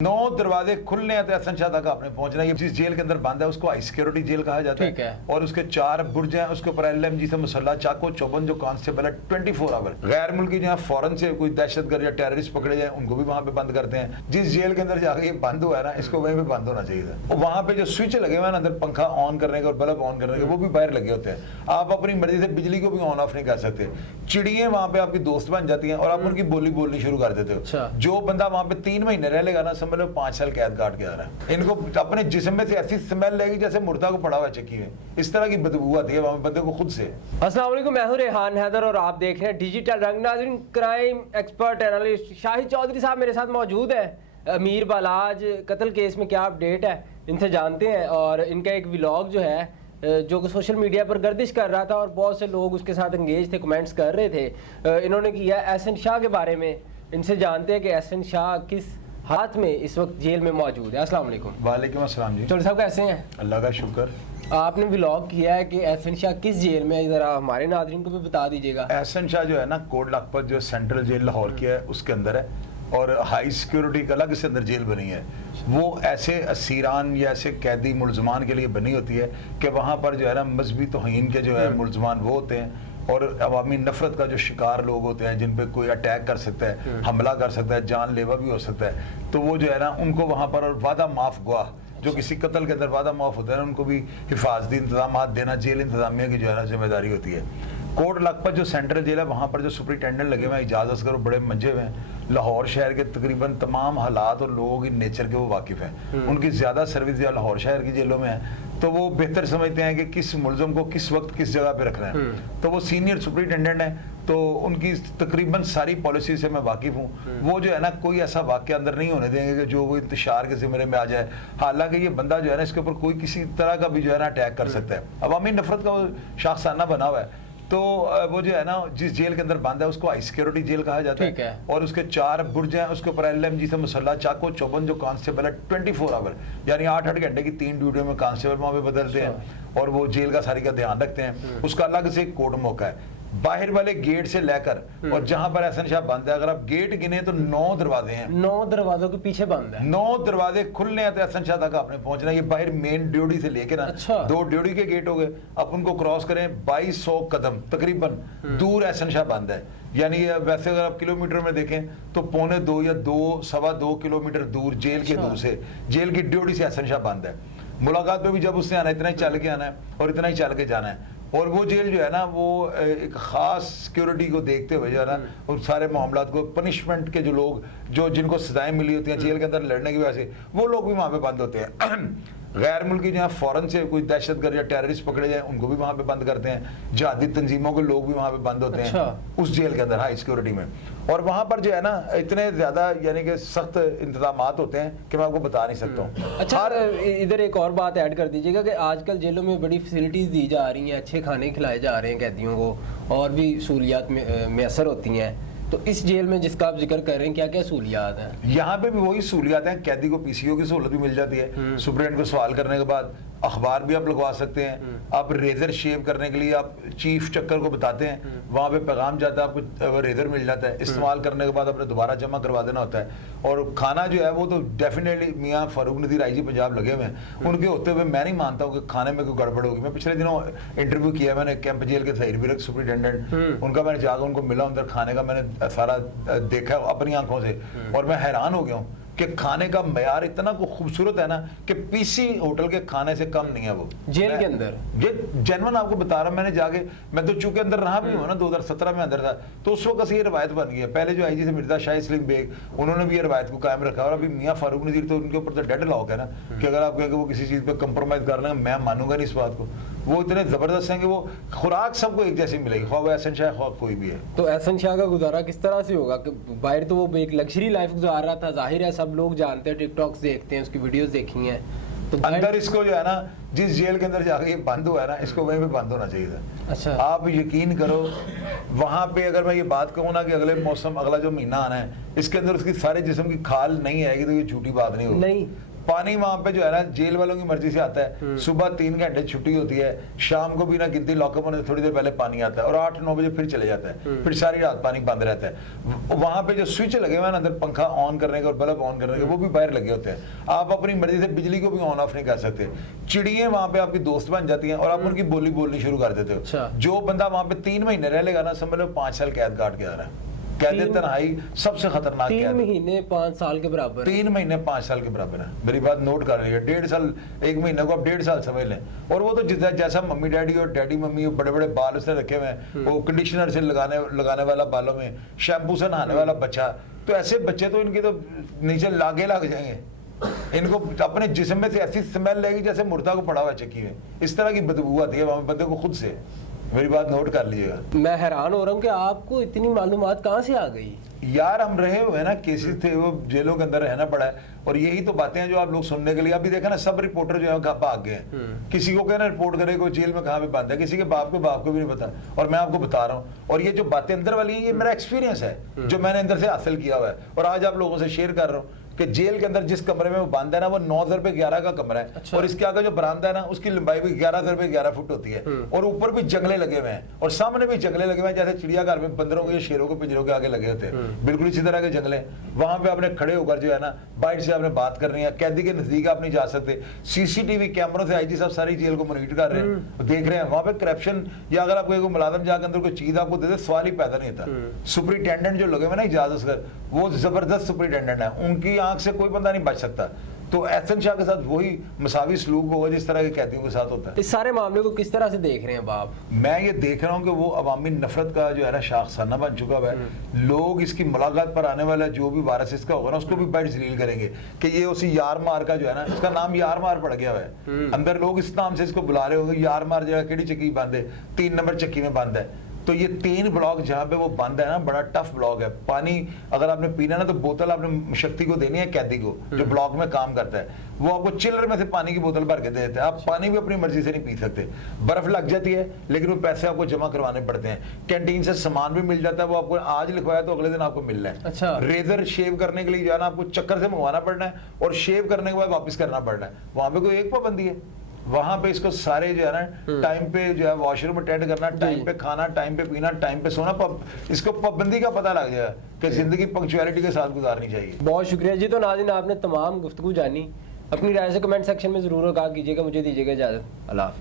9 दरवाजे खुलने हैं तो एहसन शाह तक आपने पहुंचना है। जिस जेल के अंदर बंद है उसको हाई सिक्योरिटी जेल कहा जाता है और उसके 4 बुर्ज हैं, उसके ऊपर LMG से मुसल्ला चाको चौबन जो कांस्टेबल है 24 आवर। गैर मुल्की जहाँ फौरन से कोई दहशतगर्द या टेररिस्ट पकड़े जाए उनको भी वहां पे बंद करते हैं। जिस जेल के अंदर जाकर ये बंद हुआ है ना, इसको वहीं पे बंद होना चाहिए था। वहां पे जो स्विच लगे हुए हैं अंदर पंखा ऑन करने के और बल्ब ऑन करने के, वो भी बाहर लगे होते हैं। आप अपनी मर्जी से बिजली को भी ऑन ऑफ नहीं कर सकते। चिड़िए वहां पे आपकी दोस्त बन जाती हैं और आप उनकी बोली बोलनी शुरू कर देते हो। जो बंदा वहां पे 3 महीने रह लेगा ना, समझ लो 5 साल कैद काट के आ रहा है। इनको अपने जिस्म में से ऐसी स्मेल लेगी जैसे मुर्दा को पड़ा हुआ चक्की में, इस तरह की बदबू आती है वहां बंदे को खुद से। अस्सलाम वालेकुम, मैं हूं रेहान हैदर और आप देख रहे हैं डिजिटल रंग। नाज़रीन, crime expert analyst Shahid Chaudhary साहब मेरे साथ मौजूद है। अमीर बालाज कत्ल केस में क्या अपडेट है इनसे जानते हैं। और इनका एक व्लॉग जो है जो कि सोशल मीडिया पर गर्दिश कर रहा था और बहुत से लोग उसके साथ एंगेज थे, कमेंट्स कर रहे थे। इन्होंने किया एहसन शाह के बारे में। इनसे जानते हैं कि एहसन शाह किस हाथ में इस वक्त जेल में मौजूद है। अस्सलाम वालेकुम। वालेकुम अस्सलाम जी। चौधरी साहब कैसे हैं? अल्लाह का शुक्र। आपने व्लॉग किया है कि एहसन शाह किस जेल में है, ज़रा हमारे नाज़रीन को भी बता दीजिएगा। एहसन शाह जो है ना, कोट लखपत जो सेंट्रल जेल लाहौर की है उसके अंदर है और हाई सिक्योरिटी का अलग से अंदर जेल बनी है। वो ऐसे असीरान या ऐसे कैदी मुलजमान के लिए बनी होती है कि वहाँ पर जो है ना मजहबी तौहीन के जो है मुलजमान वो होते हैं और अवामी नफरत का जो शिकार लोग होते हैं जिन पे कोई अटैक कर सकता है, हमला कर सकता है, जानलेवा भी हो सकता है, तो वो जो है ना उनको वहाँ पर और वादा माफ गवाह जो किसी कत्ल के अंदर वादा माफ होता है ना, उनको भी हिफाजती इंतजाम देना जेल इंतजामिया की जो है ना जिम्मेदारी होती है। कोट लखपत जो सेंट्रल जेल है वहाँ पर जो सुपरिटेंडेंट लगे हुए हैं इजाज़ असगर, बड़े मंजे हुए हैं। लाहौर शहर के तकरीबन तमाम हालात और लोगों की नेचर के वो वाकिफ़ हैं। उनकी ज़्यादा सर्विस या लाहौर शहर की जेलों में है, तो वो बेहतर समझते हैं कि किस मुलज़म को किस वक्त किस जगह पे रखना है। तो वो सीनियर सुपरिटेंडेंट है, तो उनकी तकरीबन सारी पॉलिसी से मैं वाकिफ़ हूँ। वो जो है ना कोई ऐसा वाक़या अंदर नहीं होने देंगे कि जो वो इंतशार के ज़िम्मे में आ जाए। हालांकि ये बंदा जो है ना इसके ऊपर कोई किसी तरह का भी जो है ना अटैक कर सकता है। अवामी नफरत का वो शाखसाना बना हुआ है। तो वो जो है ना जिस जेल के अंदर बंद है उसको हाई सिक्योरिटी जेल कहा जाता है और उसके 4 बुर्ज हैं, उसके ऊपर LMG से मुसल्ला चाको चौबन जो कांस्टेबल है 24 आवर, यानी 8-8 घंटे की 3 ड्यूटियों में कांस्टेबल वहाँ पे बदलते हैं और वो जेल का सारी का ध्यान रखते हैं। उसका अलग से कोर्ट मौका है। बाहर वाले गेट से लेकर और जहां पर एहसन शाह बंद है, अगर आप गेट गिने तो 9 दरवाजे हैं। 9 दरवाजों के पीछे बंद है। 9 दरवाजे खुलने हैं तो एहसन शाह तक आपने पहुंचना है। ये बाहर मेन ड्यूटी से लेकर ना 2 ड्यूटी के गेट हो गए, आप उनको क्रॉस करें 2200 कदम तकरीबन दूर एहसन शाह बंद है। यानी वैसे अगर आप किलोमीटर में देखें तो 1.25 या 2-2.25 किलोमीटर दूर जेल के दूर से, जेल की ड्यूटी से एहसन शाह बंद है। मुलाकात में भी जब उसने आना है इतना ही चल के आना है और इतना ही चल के जाना है। और वो जेल जो है ना वो एक ख़ास सिक्योरिटी को देखते हुए जो है ना उन सारे मामलात को, पनिशमेंट के जो लोग जो जिनको सजाएं मिली होती हैं जेल के अंदर लड़ने की वजह से, वो लोग भी वहाँ पे बंद होते हैं। गैर मुल्की जहाँ फौरन से कोई दहशतगर्द या टेररिस्ट पकड़े जाए उनको भी वहाँ पे बंद करते हैं। जिहादी तंजीमों के लोग भी वहाँ पे बंद होते हैं उस जेल के अंदर हाई सिक्योरिटी में। और वहाँ पर जो है ना इतने ज़्यादा यानी कि सख्त इंतजामात होते हैं कि मैं आपको बता नहीं सकता हूँ। अच्छा, इधर एक और बात ऐड कर दीजिएगा कि आजकल जेलों में बड़ी फैसिलिटीज़ दी जा रही हैं, अच्छे खाने खिलाए जा रहे हैं कैदियों को और भी सहूलियात मैसर होती हैं। तो इस जेल में जिसका आप जिक्र कर रहे हैं क्या क्या सहूलियात हैं? यहाँ पे भी वही सहूलियात हैं। कैदी को PCO की सहूलत भी मिल जाती है। सुप्रीटेंडेंट को सवाल करने के बाद अखबार भी आप लगवा सकते हैं। आप रेजर शेव करने के लिए आप चीफ चक्कर को बताते हैं, वहाँ पे पैगाम जाता है, आपको रेजर मिल जाता है। इस्तेमाल करने के बाद अपने दोबारा जमा करवा देना होता है। और खाना जो है वो तो डेफिनेटली मियाँ फारूक नज़ीर IG पंजाब लगे हुए हैं, उनके होते हुए मैं नहीं मानता हूँ कि खाने में कोई गड़बड़ होगी। मैं पिछले दिनों इंटरव्यू किया मैंने कैंप जेल के तहरीर सुपरिटेंडेंट, उनका मैंने जाकर उनको मिला, अंदर खाने का मैंने सारा देखा अपनी आंखों से और मैं हैरान हो गया हूँ कि खाने का मयार इतना खूबसूरत है ना कि PC होटल के खाने से कम नहीं है वो जेल के अंदर। ये जेन्युइन आपको बता रहा हूं, मैंने जाके, मैं तो चूंकि अंदर रहा भी हूँ ना, 2017 में अंदर था, तो उस वक्त से ये रवायत बन गई है। पहले जो IG से मिर्जा शाह इस्लाम बेग, उन्होंने भी ये रवायत को कायम रखा और अभी मियाँ फारूक नज़ीर तो उनके ऊपर तो डेड लॉक है ना कि अगर आप कहें कि वो किसी चीज़ पे कंप्रोमाइज़ कर लेंगे, मैं मानूंगा नहीं इस बात को। वो इतने ज़बरदस्त हैं कि वो खुराक सबको एक जैसी मिलेगी, ख्वाह वो एहसन शाह ख्वाह कोई भी है। तो एहसन शाह का गुजारा किस तरह से होगा कि बाहर तो वो एक लग्जरी लाइफ गुजार रहा था, जाहिर है सब लोग जानते हैं, टिकटॉक्स देखते हैं, उसकी वीडियोस देखी हैं, तो अंदर इसको जो है ना जिस जेल के अंदर जाके ये बंद हुआ है ना, इसको वहीं पे बंद होना चाहिए था। अच्छा, आप यकीन करो वहाँ पे अगर मैं ये बात कहूँ ना कि अगले मौसम, अगला जो महीना आना है, इसके अंदर उसकी सारे जिस्म की खाल नहीं आएगी तो ये झूठी बात नहीं होगी। नहीं पानी वहां पे जो है ना जेल वालों की मर्जी से आता है। सुबह 3 घंटे छुट्टी होती है, शाम को भी ना गिनती लॉकअप होने से थोड़ी देर पहले पानी आता है और 8-9 बजे फिर चले जाता है, फिर सारी रात पानी बंद रहता है। वहां पे जो स्विच लगे हुए हैं ना अंदर पंखा ऑन करने के और बल्ब ऑन करने के, वो भी बाहर लगे होते हैं। आप अपनी मर्जी से बिजली को भी ऑन ऑफ नहीं कर सकते। चिड़िए वहां पे आपकी दोस्त बन जाती हैं और आप उनकी बोली बोलनी शुरू कर देते हो। जो बंदा वहां पे 3 महीने रह लेगा ना, समझ लो 5 साल कैद काट के आ रहा है। कैद तन्हाई सबसे खतरनाक कैद। 3 महीने 5 साल के बराबर। 3 महीने 5 साल के बराबर है। मेरी बात नोट कर लीजिए। 1.5 साल, 1 महीने को आप 1.5 साल समझ लें। और वो तो जैसा मम्मी डैडी और डैडी मम्मी बड़े बड़े बाल उसने रखे हुए हैं, वो कंडीशनर से लगाने वाला बालों में, शैम्पू से नहाने वाला बच्चा, तो ऐसे बच्चे तो इनके तो नीचे लागे लग जाएंगे। इनको अपने जिस्म में से ऐसी स्मेल लगेगी जैसे मुर्दा को पड़ा हुआ चक्की में। इस तरह की बदबू आती है वहां बंदे को खुद से। मेरी बात नोट कर लीजिएगा। मैं हैरान हो रहा हूँ कि आपको इतनी मालूमात कहाँ से आ गई? यार हम रहे हुए ना, केसेस थे, वो जेलों के अंदर रहना पड़ा है, और यही तो बातें हैं जो आप लोग सुनने के लिए। अभी देखा ना, सब रिपोर्टर जो है कहाँ भाग गए हैं। किसी को कहना रिपोर्ट करे कोई जेल में कहाँ पे बंद है, किसी के बाप को भी नहीं पता, और मैं आपको बता रहा हूँ। और ये जो बातें अंदर वाली हैं, ये मेरा एक्सपीरियंस है जो मैंने अंदर से हासिल किया हुआ है, और आज आप लोगों से शेयर कर रहा हूँ कि जेल के अंदर जिस कमरे में वो बंद है ना, वो 9 रुपए 11 का कमरा है। अच्छा। और इसके आगे जो बरामदा है ना, उसकी लंबाई भी 11 रुपए 11 फुट होती है, और ऊपर भी जंगले लगे हुए हैं, और सामने भी जंगले लगे हुए हैं, जैसे चिड़ियाघर में बंदरों के, शेरों के पिंजरों के आगे लगे होते हैं, बिल्कुल इसी तरह के जंगले। वहां पे आपने खड़े होकर जो है ना, बाइट से आपने बात करनी है, कैदी के नजदीक आप नहीं जा सकते। सीसीटीवी कैमरों से आईजी साहब सारी जेल को मॉनिटर कर रहे हैं, देख रहे हैं वहां पे करप्शन, या अगर आपको कोई मुलाजिम जाकर अंदर कोई चीज आपको दे दे, सवाल ही पैदा नहीं होता। सुपरिटेंडेंट जो लगे हुए ना इजाज असगर, वो जबरदस्त सुपरिटेंडेंट है, उनकी आंख से कोई बंदा नहीं बच सकता। तो एहसन शाह के साथ वही मसावी सलूक होगा जिस तरह के कैदियों के साथ होता है। इस सारे मामले को किस तरह से देख रहे हैं आप? मैं ये देख रहा हूँ कि वो अवामी नफरत का जो है ना शाखसाना बन चुका है। लोग इसकी मुलाकात पर आने वाला जो भी वारस इसका होगा ना, उसको भी बैठ जलील करेंगे कि ये उसी यार मार का जो है ना, इसका नाम यार मार पड़ गया है। अंदर लोग इस नाम से इसको बुला रहे होंगे, यार मार जो है केड़ी चक्की बंद है, 3 नंबर चक्की में बंद है। तो ये 3 ब्लॉक जहाँ पे वो बंद है ना, बड़ा टफ ब्लॉक है। पानी अगर आपने पीना ना, तो बोतल आपने शक्ति को देनी है, कैदी को जो ब्लॉक में काम करता है, वो आपको चिल्लर में से पानी की बोतल भर के दे देता है। आप पानी भी अपनी मर्जी से नहीं पी सकते, बर्फ लग जाती है, लेकिन वो पैसे आपको जमा करवाने पड़ते हैं। कैंटीन से सामान भी मिल जाता है, वो आपको आज लिखवाया तो अगले दिन आपको मिल रहा है। अच्छा। रेजर शेव करने के लिए जो है ना, आपको चक्कर से मंगवाना पड़ना है, और शेव करने के बाद वापस करना पड़ना है। वहां पे कोई एक पाबंदी है, वहां पे इसको सारे जो है ना टाइम पे जो है वॉशरूम अटेंड करना, टाइम पे खाना, टाइम पे पीना, टाइम पे सोना। इसको पाबंदी का पता लग जाएगा कि जिंदगी पंक्चुअलिटी के साथ गुजारनी चाहिए। बहुत शुक्रिया जी। तो नाज़रीन, आपने तमाम गुफ्तगू जानी, अपनी राय से कमेंट सेक्शन में जरूर आगाह कीजिएगा। मुझे दीजिएगा इजाजत। अल्लाह हाफिज़।